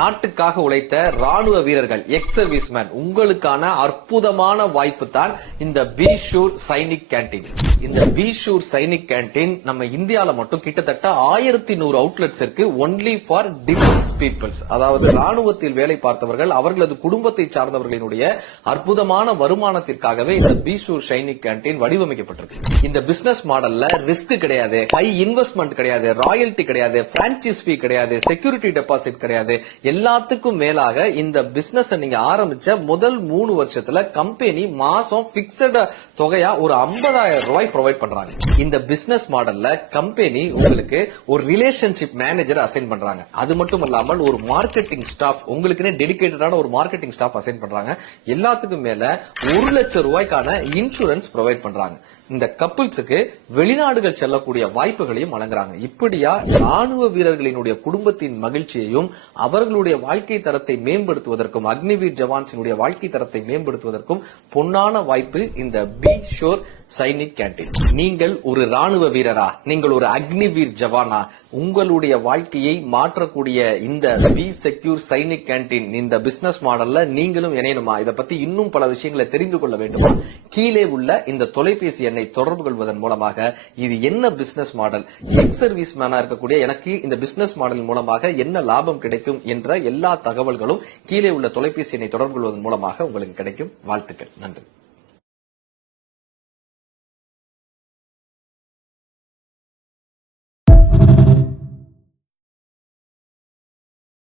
நாட்டுக்காக உழைத்த ராணுவ வீரர்கள், எக்ஸ் சர்வீஸ்மேன், உங்களுக்கான அற்புதமான வாய்ப்பு தான் இந்த பி ஷூர் சைனிக் கேண்டீன். இந்த பி ஷூர் சைனிக் கேண்டீன் நம்ம இந்தியால மட்டும் கிட்டத்தட்ட 1100 அவுட்லெட்ஸ் இருக்கு. ஒன்லி ஃபார் டிஃபென்ஸ் பீப்புள்ஸ், அதாவது ராணுவத்தில் வேலை பார்த்தவர்கள், அவர்களது குடும்பத்தை சார்ந்தவர்களினுடைய அற்புதமான வருமானத்திற்காகவே இந்த பி ஷூர் சைனிக் கேண்டீன் வடிவமைக்கப்பட்டிருக்கு. இந்த பிசினஸ் மாடல்ல ரிஸ்க் கிடையாது, ஹை இன்வெஸ்ட்மெண்ட் கிடையாது, ராயல்டி கிடையாது, பிரான்சைஸ் ஃபீ கிடையாது, செக்யூரிட்டி டெபாசிட் கிடையாது. எல்லாத்துக்கும் மேலாக இந்த பிசினஸ் நீங்க ஆரம்பிச்ச முதல் 3 வருஷத்துல கம்பெனி மாசம் பிக்ஸட் தொகையா ஒரு 50,000 ரூபாய் ப்ரொவைட் பண்றாங்க. இந்த பிசினஸ் மாடல்ல கம்பெனி உங்களுக்கு ஒரு ரிலேஷன்ஷிப் மேனேஜர் அசைன் பண்றாங்க. அது மட்டும் இல்லாமல் ஒரு மார்க்கெட்டிங் ஸ்டாஃப், உங்களுக்குன்னு டெடிகேட்டடான ஒரு மார்க்கெட்டிங் ஸ்டாஃப் அசைன் பண்றாங்க. எல்லாத்துக்கும் மேல 1 லட்சம் ரூபாய்க்கான இன்சூரன்ஸ் ப்ரொவைட் பண்றாங்க. இந்த கப்பிள்ஸுக்கு வெளிநாடுகள் செல்லக்கூடிய வாய்ப்புகளையும் வழங்குறாங்க. இப்படியா ராணுவ வீரர்களினுடைய குடும்பத்தின் மகிழ்ச்சியையும் அவர்களுடைய வாழ்க்கை தரத்தை மேம்படுத்துவதற்கும், அக்னிவீர் ஜவான்ஸினுடைய வாழ்க்கை தரத்தை மேம்படுத்துவதற்கும் பொன்னான வாய்ப்பு இந்த பி ஷோர் சைனிக் கேண்டீன். நீங்கள் ஒரு ராணுவ வீரரா, நீங்கள் ஒரு அக்னிவீர் ஜவானா, உங்களுடைய வாழ்க்கையை மாற்றக்கூடிய இந்த பி செக்யூர் சைனிக் கேண்டீன் இந்த பிசினஸ் மாடல்ல நீங்களும் இணையணுமா? இதை பத்தி இன்னும் பல விஷயங்களை தெரிந்து கொள்ள வேண்டுமா? கீழே உள்ள இந்த தொலைபேசி எண்ணை தொடர்பு கொள்வதன் மூலமாக இது என்ன பிசினஸ் மாடல், எக்ஸ் சர்வீஸ் மேனா இருக்கக்கூடிய எனக்கு இந்த பிசினஸ் மாடல் மூலமாக என்ன லாபம் கிடைக்கும் என்ற எல்லா தகவல்களும் கீழே உள்ள தொலைபேசி எண்ணை தொடர்பு கொள்வதன் மூலமாக உங்களுக்கு கிடைக்கும். வாழ்த்துக்கள். நன்றி.